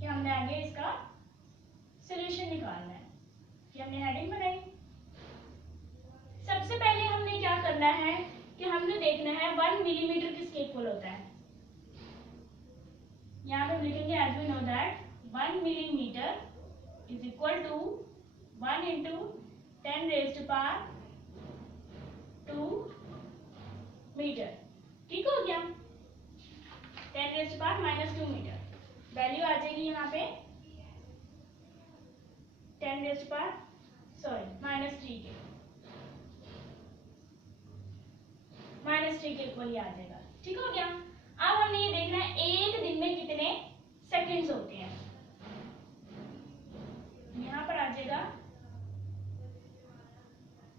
कि हमने आगे इसका सॉल्यूशन निकालना है। ये हमने हेडिंग बनाई। सबसे पहले हमने क्या करना है कि हमने देखना है 1 मिलीमीटर किसके इक्वल होता है। यहाँ पे हम लिखेंगे as we know that 1 millimetre is equal to 1 into 10 raised to power 2 metre. ठीक हो गया। 10 raised to power -2 metre value आ जाएगी यहाँ पे 10 रेज़्ड टू पावर -3 के -3 के इक्वल ही आ जाएगा। ठीक हो गया। अब हमने ये देखना है एक दिन में कितने सेकंड्स होते हैं। यहां पर आ जाएगा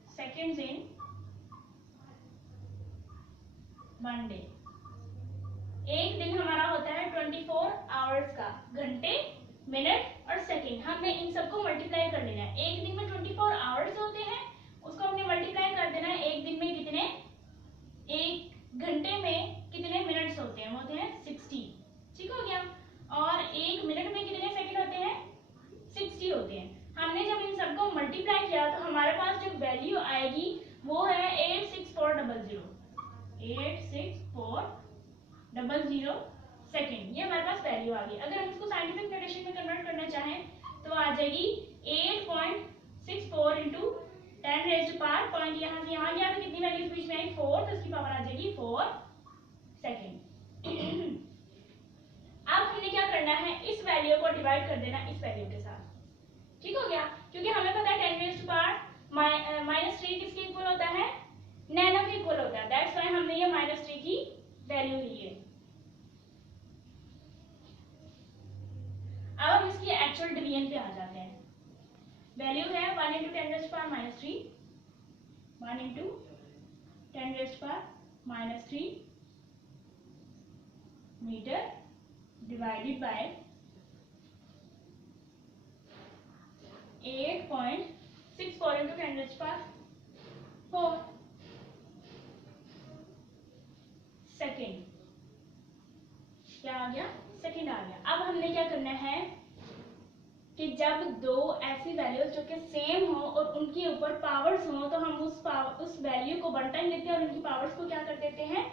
सेकंड्स इन 1 डे। एक दिन हमारा होता है 24 आवर्स का, घंटे मिनट और सेकंड। हमने इन सबको मल्टीप्लाई कर लेना है। एक दिन में 24 आवर्स होते हैं, उसको हमने मल्टीप्लाई कर देना है एक दिन में कितने, एक घंटे में कितने मिनट्स होते हैं, वो होते हैं 60। ठीक हो गया। और एक मिनट में कितने सेकंड होते हैं, 60 होते हैं। हमने जब इन सबको मल्टीप्लाई किया तो हमारे पास जो वैल्यू आएगी वो है 86400 सेकंड। ये हमारे पास वैल्यू आ गई। अगर हम इसको साइंटिफिक नोटेशन में कन्वर्ट करना चाहें तो आ जाएगी 8.64 into 10 raised to power point, यहाँ से यहाँ गया तो कितनी वैल्यू बीच में आई 4, तो इसकी पावर आ जाएगी 4 सेकेंड। अब हमने क्या करना है, इस वैल्यू को डिवाइड कर देना इस वैल्यू के साथ। ठीक हो गया। क्योंकि हमें पता है 10 रेज़्ड टू पावर -3 किसके इक्वल होता है, नैनो के इक्वल होता है। दैट्स व्हाई हमने ये -3 की वैल्यू ली है। अब हम इसकी एक्चुअल डिवीजन पे आ जाते हैं। वैल्यू है 1 into 10 raised to power -3, 1 into 10 raised to power -3 metre divided by 8.64 into 10 raised to power 4 second. क्या आ गया, सेकेंड आ गया। अब हमने क्या करना है कि जब दो ऐसी वैल्यूज जो कि सेम हो और उनके ऊपर पावर्स हो तो हम उस वैल्यू को 1 टाइम लेते हैं और उनकी पावर्स को क्या कर देते हैं,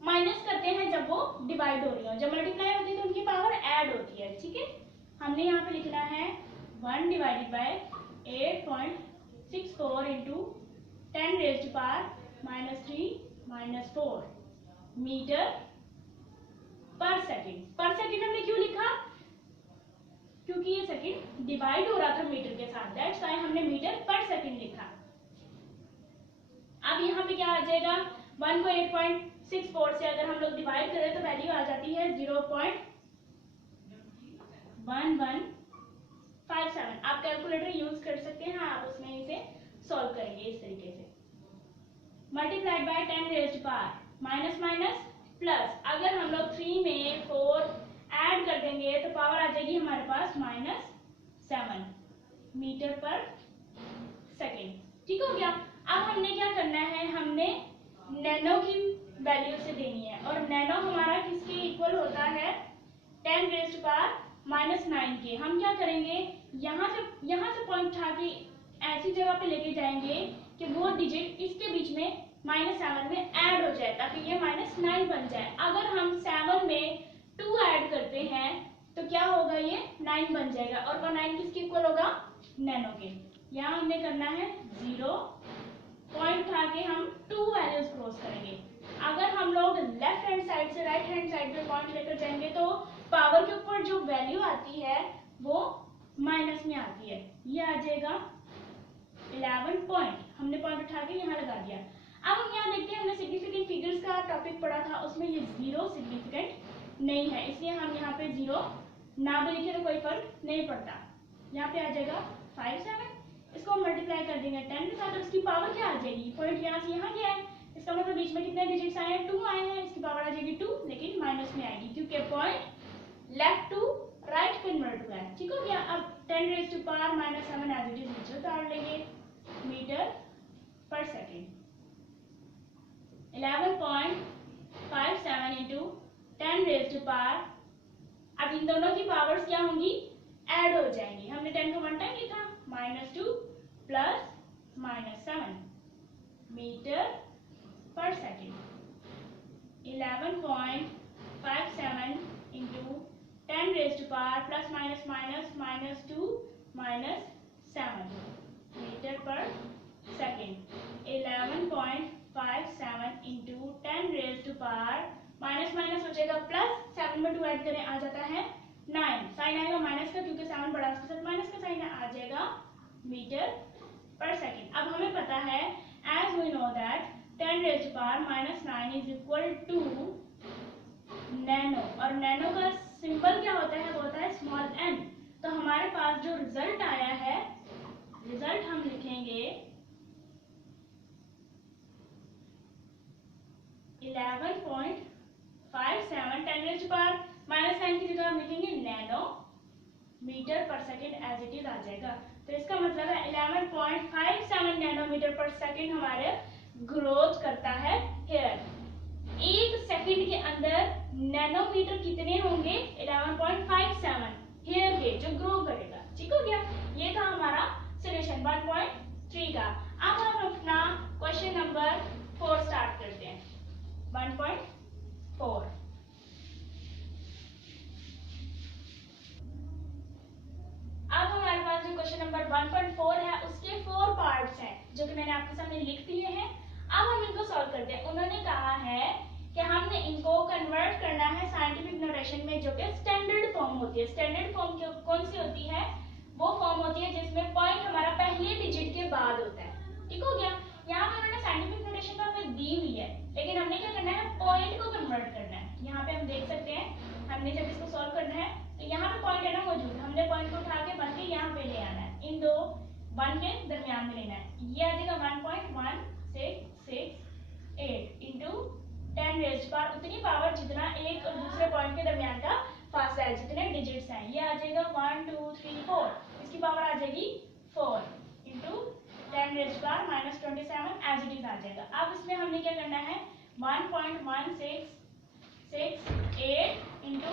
माइनस करते हैं जब वो डिवाइड हो रही हो। जब मल्टीप्लाई होती है तो उनकी पावर ऐड होती है। ठीक है। हमने यहाँ पे लिखना है 1 divided by 8.64 into 10 raised to power -3 -4 metre per second. Per second हमने क्यों लिखा, क्योंकि ये सेकेंड डिवाइड हो रहा था मीटर के साथ, दैट्स व्हाई हमने मीटर पर सेकेंड लिखा। अब यहाँ पे क्या आ जाएगा, 1 को 8.64 से अगर हम लोग डिवाइड करें तो वैल्यू आ जाती है 0.1157। आप कैलकुलेटर यूज कर सकते हैं, आप उसमें इसे सॉल्व करेंगे इस तरीके से। Multiplied by 10 raised to power minus minus plus, अगर हम लोग 3 में 4 ऐड कर देंगे तो पावर आ जाएगी हमारे पास -7 मीटर पर सेकेंड। ठीक हो गया। अब हमने क्या करना है, हमने नैनो की वैल्यू से देनी है और नैनो हमारा किसके इक्वल होता है, 10 रेज़्ड टू पावर -9 के। हम क्या करेंगे, यहाँ से पॉइंट उठा के ऐसी जगह पे लेके जाएंगे कि वो डिजिट इसके बीच में -7 में ऐड हो जाए ताकि ये -9 बन जाए। अगर हम 7 में 2 ऐड करते हैं तो क्या होगा, ये 9 बन जाएगा और वो 9 किसके इक्वल होगा, नैनो के। यहाँ हमने करना है 0 पॉइंट उठा के हम 2 वैल्यूज क्रॉस करेंगे। अगर हम लोग लेफ्ट साइड से राइट हैंड साइड पे पॉइंट लेकर जाएंगे तो पावर के ऊपर जो वैल्यू आती है वो माइनस में आती है। ये आ जाएगा 11 पॉइंट, हमने पॉइंट उठा के यहाँ लगा दिया। अब हम यहाँ देखते हैं, हमने सिग्निफिकेंट फिगर्स का टॉपिक पढ़ा था, उसमें ये जीरो सिग्निफिकेंट नहीं है, इसलिए हम यहाँ पे जीरो ना भी लिखे तो कोई फर्क नहीं पड़ता। यहाँ पे आ जाएगा 5 7, इसको हम मल्टीप्लाई कर देंगे 10 के साथ और इसकी पावर क्या आ जाएगी, पॉइंट यहाँ से यहाँ गया है, इसका मतलब बीच में कितने डिजिट्स आए हैं, 2 आए हैं, इसकी पावर आ जाएगी 2, लेकिन माइनस में आएगी क्योंकि point left to right convert हुआ है। ठीक हो गया। अब 10 raise to power -7 as it is नीचे उतार लेंगे, metre per second. 11.57 into 10 raise to power, अब इन दोनों की पावर्स क्या होंगी, ऐड हो जाएंगी। हमने 10 को 1 टाइम लिखा, -2 plus -7 metre per second. 11.57 into 10 raise to power plus minus minus -2 -7 metre per second. 11.57 into 10 raise to power minus minus हो जाएगा प्लस, 7 में 2 ऐड करें आ जाता है 9, साइन आएगा माइनस का क्योंकि 7 बड़ा उसके साथ माइनस का साइन आ जाएगा मीटर पर सेकेंड। अब हमें पता है as we know that 10 raise to power -9 is equal to nano, और नैनो का सिंबल क्या होता है, वो होता है स्मॉल n। तो हमारे पास जो रिजल्ट आया है, रिजल्ट हम लिखेंगे 11.57, 10 रेज़ टू पावर -9 की जगह हम लिखेंगे nano metre per second as it is आ जाएगा। तो इसका मतलब है 11.57 नैनोमीटर पर सेकेंड हमारे ग्रोथ करता है हेयर। एक सेकंड के अंदर नैनोमीटर कितने होंगे, 11.57 हेयर के जो ग्रो करेगा। ठीक हो गया। ये था हमारा सॉल्यूशन 1.3 का। अब हम अपना क्वेश्चन नंबर 4 स्टार्ट करते हैं। 1.4 अब हमारे पास जो क्वेश्चन नंबर 1.4 है उसके 4 पार्ट्स हैं जो कि मैंने आपके सामने लिख दिए हैं। अब हम इनको सॉल्व करते हैं। उन्होंने कहा है कि हमने इनको कन्वर्ट करना है साइंटिफिक नोटेशन में जो कि स्टैंडर्ड फॉर्म होती है। स्टैंडर्ड फॉर्म कौन सी होती है, वो फॉर्म होती है जिसमें पॉइंट हमारा पहले डिजिट के बाद होता है। ठीक हो गया। यहाँ पे उन्होंने साइंटिफिक नोटेशन तो हमें दी हुई है, लेकिन हमने क्या करना है, पॉइंट को कन्वर्ट करना है। यहाँ पे हम देख सकते हैं, हमने जब इसको सॉल्व करना है तो यहाँ पे पॉइंट है ना मौजूद, हमने पॉइंट को उठा के बन के यहाँ पे ले आना है, इन दो 1 के दरमियान में लेना है। ये आ जाएगा 1.1668 इंटू 10 रेज़ टू पावर उतनी पावर जितना एक और दूसरे पॉइंट के दरमियान का फासला है, जितने डिजिट्स हैं। ये आ जाएगा 1 2 3 4, इसकी पावर आ जाएगी 4 into 10 raise to power -27 as it is आ जाएगा। अब इसमें हमने क्या करना है, 1.1668 इंटू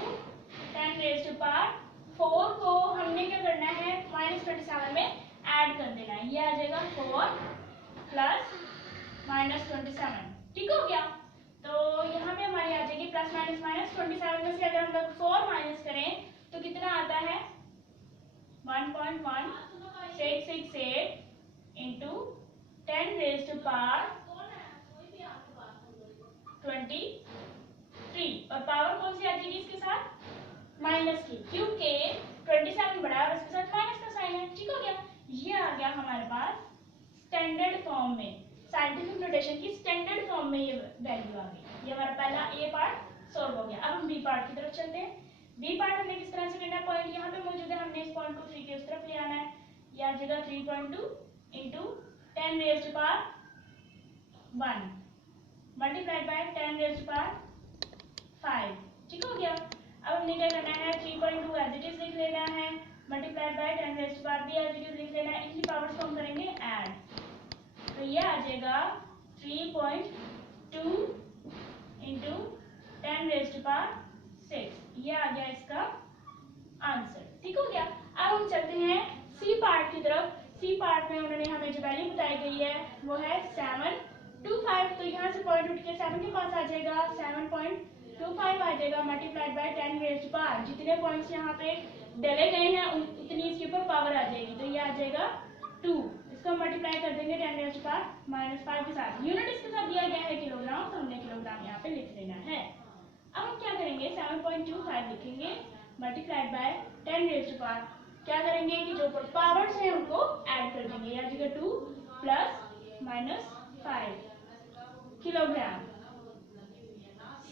10 रेज़ टू पावर 4 को हमने क्या करना है, -27 में ऐड कर देना है। ये आ जाएगा 4 प्लस -27। ठीक हो गया। तो यहाँ पे हमारी आ जाएगी प्लस माइनस -27 में से अगर हम लोग 4 माइनस करें तो कितना आता है, 1.1668 इंटू 10 रेज़ टू पावर 23, और पावर कौन सी आ जाएगी इसके साथ, माइनस की, क्योंकि 27 बड़ा है और इसके साथ माइनस का साइन है। ठीक हो गया। ये आ गया हमारे पास स्टैंडर्ड फॉर्म में, साइंटिफिक नोटेशन की स्टैंडर्ड फॉर्म में ये वैल्यू आ गई। ये हमारा पहला ए पार्ट सॉल्व हो गया। अब हम बी पार्ट की तरफ चलते हैं। बी पार्ट हमने किस तरह से करना है, पॉइंट यहाँ पे मौजूद है, हमने इस पॉइंट को 3 के उस तरफ ले आना है। ये आ जाएगा 3.2 into 10 raise to power 1 multiplied by 10 raise to power 5। ठीक हो गया। अब हमने क्या करना है, 3.2 एज इट इज लिख लेना है, multiplied by 10 raise to power भी एज इट इज लिख लेना है। इनकी पावर्स को हम करेंगे ऐड, तो ये आ जाएगा 3.2 इंटू 10 रेज़ टू पावर 6। ये आ गया इसका आंसर। ठीक हो गया। अब हम चलते हैं सी पार्ट की तरफ। सी पार्ट में उन्होंने हमें जो वैल्यू बताई गई है वो है 725। तो यहाँ से पॉइंट उठ के 7 के पास आ जाएगा, 7.25 आ जाएगा multiplied by 10 raise to power, जितने पॉइंट्स यहाँ पे डले गए हैं उतनी इसके ऊपर पावर आ जाएगी। तो ये आ जाएगा 2, इसको मल्टीप्लाई कर देंगे 10 रेज़ टू पावर -5 के साथ। यूनिट इसके साथ दिया गया है किलोग्राम, तो हमने किलोग्राम यहाँ पे लिख लेना है। 7.25 लिखेंगे multiplied by 10 raise to power. क्या करेंगे कि जो पावर्स हैं उनको ऐड कर देंगे, या जगह 2 plus minus 5 kilogram.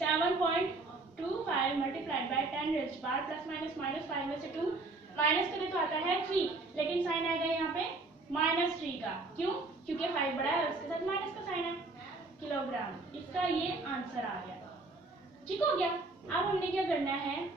7.25 multiplied by 10 raise to power plus minus minus 5 में से 2 माइनस करें तो आता है 3, लेकिन साइन आएगा यहाँ पे -3 का। क्यों? क्योंकि 5 बड़ा है और उसके साथ माइनस का साइन है, किलोग्राम। इसका ये आंसर आ गया। ठीक हो गया। अब हमने क्या करना है,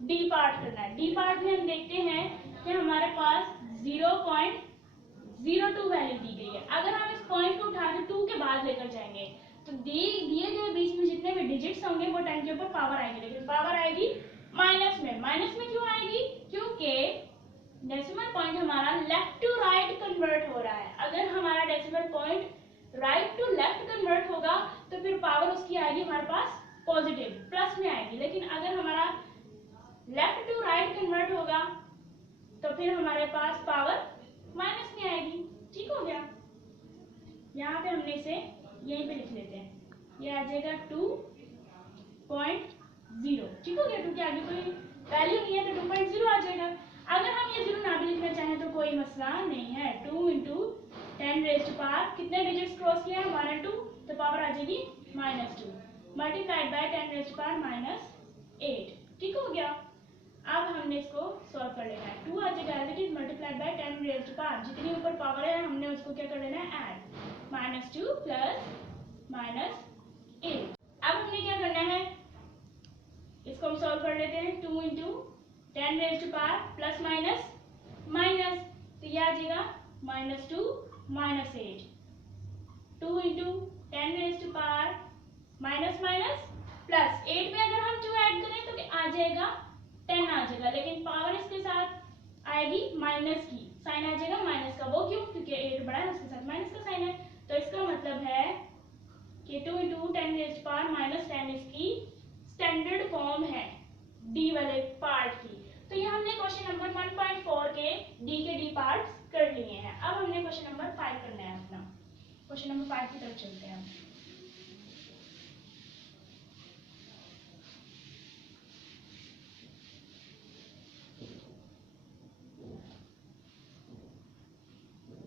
डी पार्ट करना है। डी पार्ट में हम देखते हैं कि हमारे पास 0.02 वैल्यू दी गई है। अगर हम इस पॉइंट को उठा के 2 के बाद लेकर जाएंगे तो दिए गए बीच में जितने भी डिजिट्स होंगे वो 10 के ऊपर पावर आएगी, लेकिन पावर आएगी माइनस में। माइनस में क्यों आएगी? क्योंकि डेसिमल पॉइंट हमारा लेफ्ट टू राइट कन्वर्ट हो रहा है। अगर हमारा decimal point right to left convert होगा तो फिर पावर उसकी आएगी हमारे पास पॉजिटिव, प्लस में आएगी। लेकिन अगर हमारा लेफ्ट टू राइट कन्वर्ट होगा तो फिर हमारे पास पावर माइनस में आएगी। ठीक हो गया। यहाँ पे हमने इसे यहीं पे लिख लेते हैं, ये आ जाएगा 2.0। ठीक हो गया। 2 के आगे कोई वैल्यू नहीं है तो 2.0 आ जाएगा। अगर हम ये 0 ना भी लिखना चाहें तो कोई मसला नहीं है। 2 × 10 रेज़ टू पावर कितने डिजिट्स क्रॉस किया? 1 और 2, तो पावर आ जाएगी -2 multiplied by 10 raise to power -8। ठीक हो गया। अब हमने इसको सॉल्व कर लेना है। 2 आ जाएगा as it is multiplied by 10 raise to power, जितनी ऊपर पावर है हमने उसको क्या कर देना है, ऐड। -2 प्लस -8। अब हमने क्या करना है, इसको हम सॉल्व कर लेते हैं। 2 × 10 raise to power plus minus minus, तो ये आ जाएगा -2 -8। 2 × 10 raise to power minus minus plus 8 में अगर हम 2 ऐड करें तो आ जाएगा 10 आ जाएगा, लेकिन पावर इसके साथ आएगी माइनस की, साइन आ जाएगा माइनस का। वो क्यों? क्योंकि 8 बड़ा है उसके साथ माइनस का साइन है। तो इसका मतलब है कि 2 × 10 रेज़ टू पावर -10 इसकी स्टैंडर्ड फॉर्म है डी वाले पार्ट की। तो ये हमने क्वेश्चन नंबर 1.4 के डी पार्ट्स कर लिए हैं। अब हमने क्वेश्चन नंबर 5 करना है अपना। क्वेश्चन नंबर 5 की तरफ चलते हैं हम।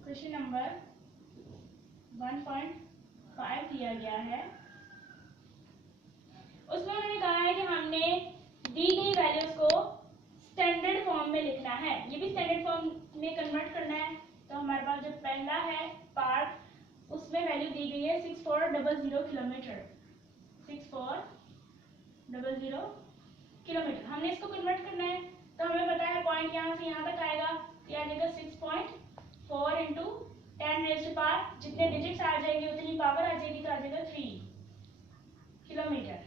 क्वेश्चन नंबर 1.5 दिया गया है, उसमें उन्होंने कहा है कि हमने दी गई वैल्यूज को स्टैंडर्ड फॉर्म में लिखना है। ये भी स्टैंडर्ड फॉर्म में कन्वर्ट करना है। तो हमारे पास जो पहला है पार्ट, उसमें वैल्यू दी गई है 6400 किलोमीटर। 6400 किलोमीटर हमने इसको कन्वर्ट करना है। तो हमें पता है पॉइंट यहाँ से यहाँ तक आएगा, ये आ जाएगा 6.4 × 10 रेज़ टू पावर, जितने डिजिट्स आ जाएंगे उतनी पावर आ जाएगी, तो आ जाएगा 3 किलोमीटर।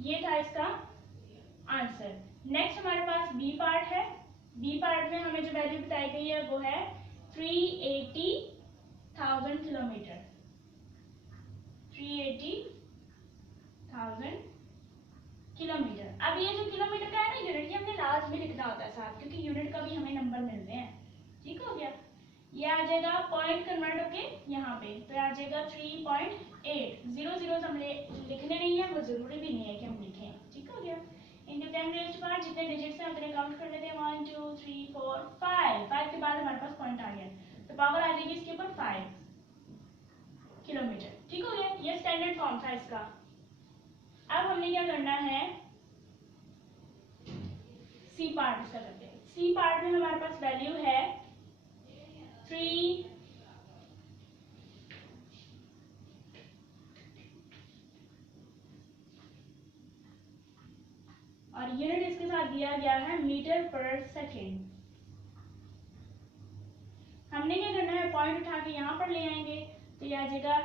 ये था इसका आंसर। नेक्स्ट हमारे पास बी पार्ट है। बी पार्ट में हमें जो वैल्यू बताई गई है वो है 380,000 किलोमीटर। 380,000 किलोमीटर। अब ये जो किलोमीटर का है ना यूनिट, ये हमने लास्ट में लिखना होता है साथ, क्योंकि यूनिट का भी हमें नंबर मिलते हैं। ठीक हो गया। ये आ जाएगा पॉइंट कन्वर्ट होके यहाँ पे, तो आ जाएगा 3.8। 0 हमने लिखने नहीं है, वो जरूरी भी नहीं है कि हम लिखें। ठीक हो गया। इंटू 10 रेज़ टू पावर, जितने डिजिट्स हैं उतने काउंट कर लेते हैं। 1 2 3 4 5। 5 के बाद हमारे पास पॉइंट आ गया, तो पावर आ जाएगी इसके ऊपर 5 किलोमीटर। ठीक हो गया। ये स्टैंडर्ड फॉर्म था इसका। अब हमने क्या करना है, सी पार्ट इसका करते हैं। सी पार्ट में हमारे पास वैल्यू है 3 और यूनिट इसके साथ दिया गया है मीटर पर सेकेंड। हमने क्या करना है, पॉइंट उठा के यहाँ पर ले आएंगे, तो ये आ जाएगा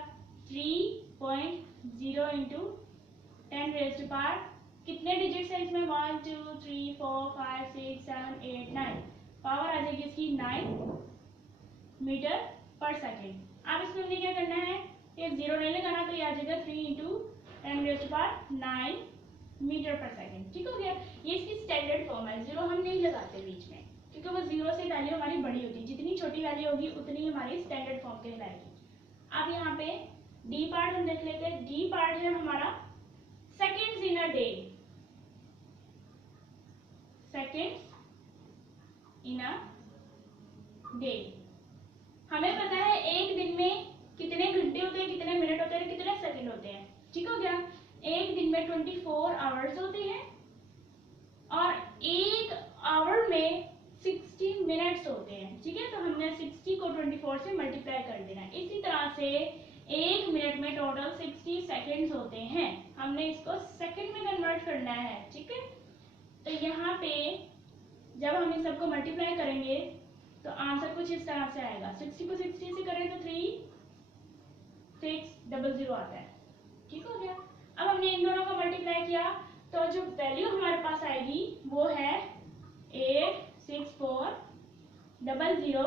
3.0 × 10 रेज़ टू पावर। कितने डिजिट्स हैं इसमें? 1 2 3 4 5 6 7 8 9। पावर आ जाएगी इसकी 9 मीटर पर सेकेंड। अब इसमें हमने क्या करना है, ये 0 नहीं लगाना, तो ये आ जाएगा 3 × 10 raise to power 9 metre per second. ठीक हो गया। ये इसकी स्टैंडर्ड फॉर्म है। 0 हम नहीं लगाते बीच में, क्योंकि वो 0 से वैल्यू हमारी बड़ी होती है। जितनी छोटी वैल्यू होगी उतनी हमारी स्टैंडर्ड फॉर्म कहलाएगी। अब यहाँ पे डी पार्ट हम देख लेते हैं। डी पार्ट है हमारा seconds in a day. Day. हमें पता है एक दिन में कितने घंटे होते हैं, कितने मिनट होते हैं, कितने सेकंड होते हैं। ठीक हो गया। एक दिन में 24 आवर्स होते हैं और एक आवर में 60 मिनट्स होते हैं। ठीक है, तो हमने 60 को 24 से मल्टीप्लाई कर देना है। इसी तरह से एक मिनट में टोटल 60 सेकंड्स होते हैं, हमने इसको सेकंड में कन्वर्ट करना है। ठीक है, तो यहाँ पे जब हम इन सबको मल्टीप्लाई करेंगे तो आंसर कुछ इस तरह से आएगा। 60 को 60 से करें तो 3600 आता है। ठीक हो गया। अब हमने इन दोनों को मल्टीप्लाई किया तो जो वैल्यू हमारे पास आएगी वो है 86400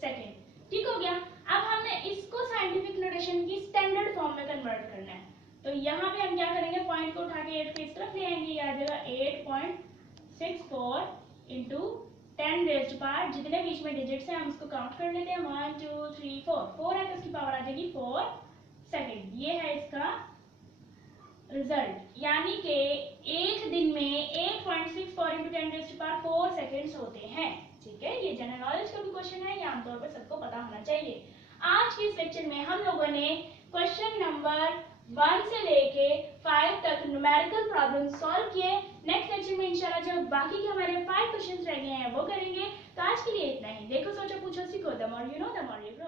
सेकेंड। ठीक हो गया। अब हमने इसको साइंटिफिक नोटेशन की स्टैंडर्ड फॉर्म में कन्वर्ट करना है। तो यहाँ पे हम क्या करेंगे, पॉइंट को उठा के 8 के इस तरफ ले आएंगे, ये आ जाएगा 8.64 इंटू 10 रेज़्ड टू पावर, जितने बीच में डिजिट्स हैं हम उसको काउंट कर लेते हैं। 1 2 3 4 है तो उसकी पावर आ जाएगी 4 सेकेंड। ये है इसका रिजल्ट, यानी कि एक दिन में 8.64 into 10 raised to power 4 seconds होते हैं। ठीक है, ये जनरल नॉलेज का भी क्वेश्चन है, ये आमतौर पर सबको पता होना चाहिए। आज के इस लेक्चर में हम लोगों ने क्वेश्चन नंबर 1 से लेके 5 तक न्यूमेरिकल प्रॉब्लम सॉल्व किए। नेक्स्ट लेक्चर में इंशाल्लाह जो बाकी के हमारे 5 क्वेश्चंस रह गए हैं वो करेंगे। तो आज के लिए इतना ही। देखो, सोचो, पूछो, सीखो। The more you know the more you grow.